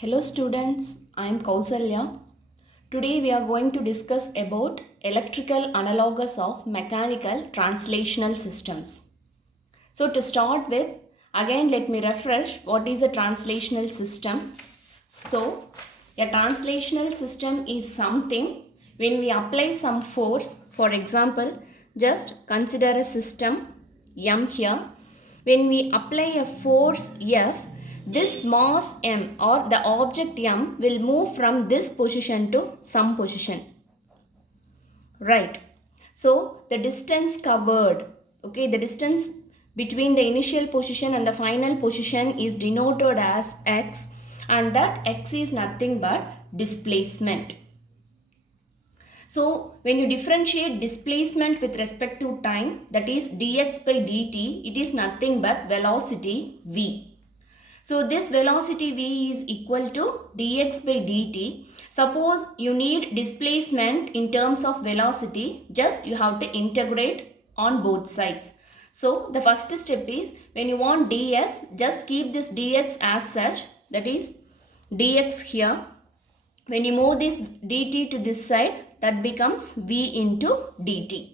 Hello students, I am Kausalya. Today we are going to discuss about electrical analogous of mechanical translational systems. So to start with, again let me refresh what is a translational system. So a translational system is something when we apply some force. For example, just consider a system M here. When we apply a force F, this mass M or the object M will move from this position to some position. Right. So the distance covered, okay, the distance between the initial position and the final position is denoted as x, and that x is nothing but displacement. So when you differentiate displacement with respect to time, that is dx by dt, it is nothing but velocity v. So this velocity v is equal to dx by dt. Suppose you need displacement in terms of velocity, just you have to integrate on both sides. So the first step is when you want dx, just keep this dx as such, that is dx here. When you move this dt to this side, that becomes v into dt.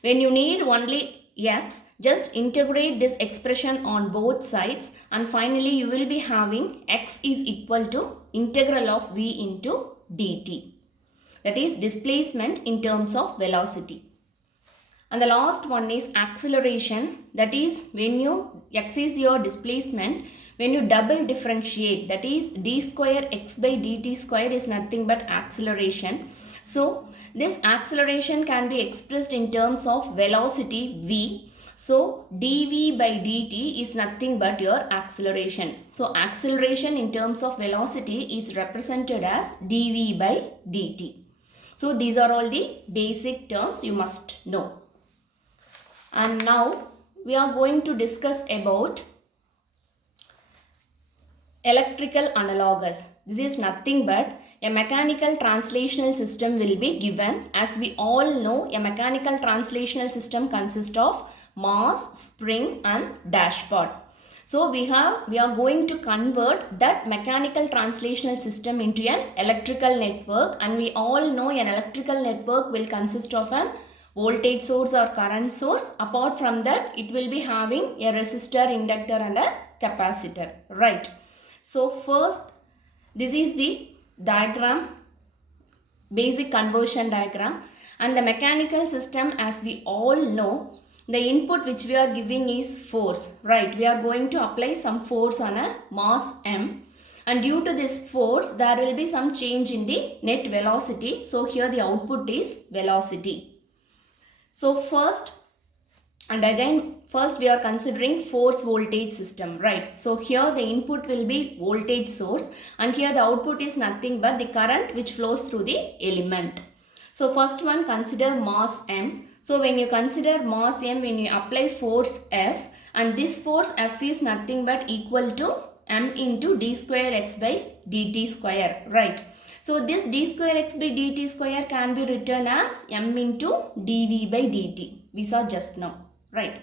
When you need only x, just integrate this expression on both sides, and finally you will be having x is equal to integral of v into dt. That is displacement in terms of velocity. And the last one is acceleration. That is when you x is your displacement, when you double differentiate, that is d square x by dt square is nothing but acceleration. So this acceleration can be expressed in terms of velocity v. So dv by dt is nothing but your acceleration. So acceleration in terms of velocity is represented as dv by dt. So these are all the basic terms you must know. And now we are going to discuss about electrical analogous. This is nothing but a mechanical translational system will be given. As we all know, a mechanical translational system consists of mass, spring and dashpot. So we are going to convert that mechanical translational system into an electrical network, and we all know an electrical network will consist of an voltage source or current source. Apart from that, it will be having a resistor, inductor and a capacitor, right? So first, this is the diagram, basic conversion diagram. And the mechanical system, as we all know, the input which we are giving is force, right? We are going to apply some force on a mass m, and due to this force there will be some change in the net velocity. So here the output is velocity. So first we are considering force voltage system, right? So here the input will be voltage source, and here the output is nothing but the current which flows through the element. So first one, consider mass m. So when you consider mass m, when you apply force F, and this force F is nothing but equal to m into d square x by dt square, right? So this d square x by dt square can be written as m into dv by dt. We saw just now, right?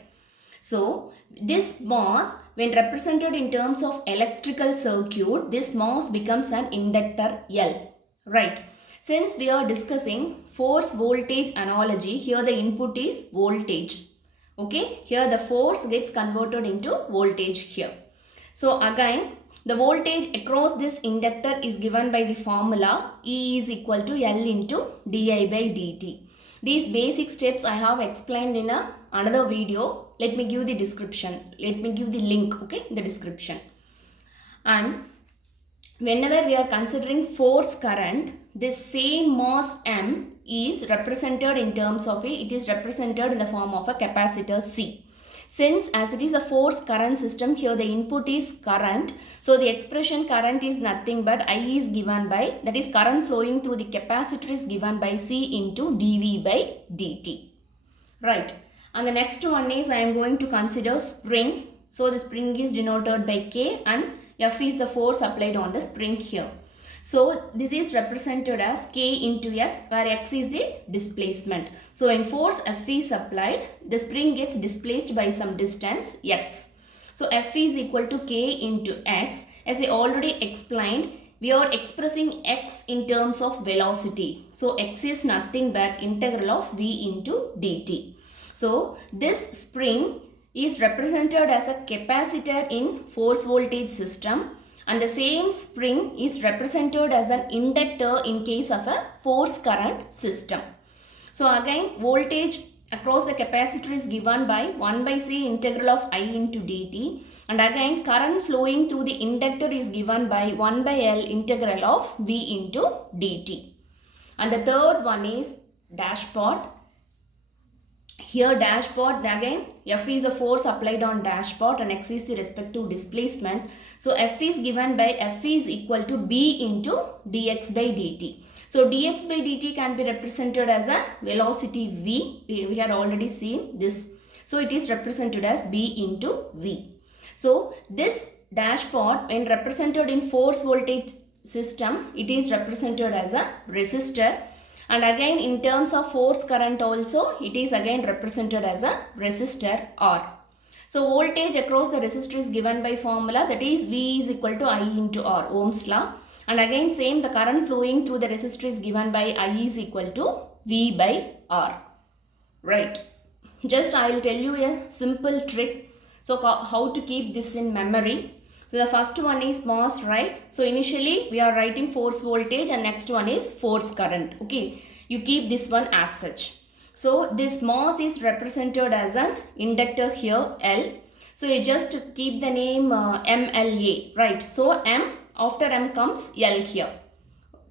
So this mass, when represented in terms of electrical circuit, this mass becomes an inductor L, right? Since we are discussing force voltage analogy, here the input is voltage. Okay, here the force gets converted into voltage here. So again, the voltage across this inductor is given by the formula E is equal to L into di by dt. These basic steps I have explained in another video. Let me give the description. Let me give the link, okay, in the description. And whenever we are considering force current, this same mass M is represented in terms of it is represented in the form of a capacitor C. Since as it is a force current system, here the input is current. So the expression current is nothing but I is given by, that is current flowing through the capacitor is given by C into dV by dt. Right. And the next one is I am going to consider spring. So the spring is denoted by K, and F is the force applied on the spring here. So this is represented as K into X, where X is the displacement. So when force F is applied, the spring gets displaced by some distance X. So F is equal to K into X. As I already explained, we are expressing x in terms of velocity. So x is nothing but integral of v into dt. So this spring is represented as a capacitor in force voltage system, and the same spring is represented as an inductor in case of a force current system. So again, voltage across the capacitor is given by 1 by c integral of I into dt, and again current flowing through the inductor is given by 1 by L integral of v into dt. And the third one is dashpot. Here dashpot, again F is a force applied on dashpot and X is the respective displacement. So F is given by F is equal to B into dx by dt. So dx by dt can be represented as a velocity v. We had already seen this. So it is represented as B into v. So this dashpot, when represented in force voltage system, it is represented as a resistor. And again in terms of force current also, it is again represented as a resistor R. So voltage across the resistor is given by formula, that is V is equal to I into R, Ohm's law. And again same, the current flowing through the resistor is given by I is equal to V by R. Right. Just I will tell you a simple trick. So how to keep this in memory. So the first one is mass, right? So initially we are writing force voltage and next one is force current. Okay, you keep this one as such. So this mass is represented as an inductor here, L. So you just keep the name MLA, right? So M, after M comes L here.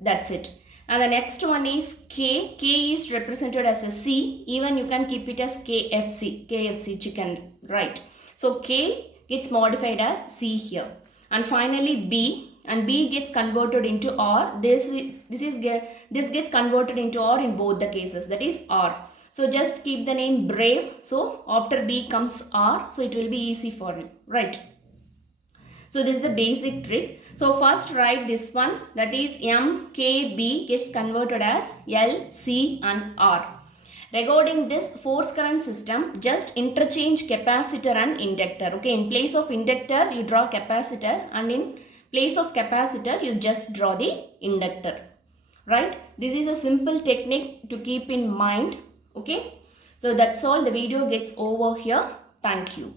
That's it. And the next one is K. K is represented as a C. Even you can keep it as KFC, KFC chicken, right? So K gets modified as C here. And finally B, and B gets converted into R. This gets converted into R in both the cases, that is R. So just keep the name Brave. So after B comes R, so it will be easy for you, right? So this is the basic trick. So first write this one, that is MKB gets converted as L, C and R. Regarding this force current system, just interchange capacitor and inductor. Okay, in place of inductor you draw capacitor, and in place of capacitor you just draw the inductor. Right? This is a simple technique to keep in mind. Okay, so that's all. The video gets over here. Thank you.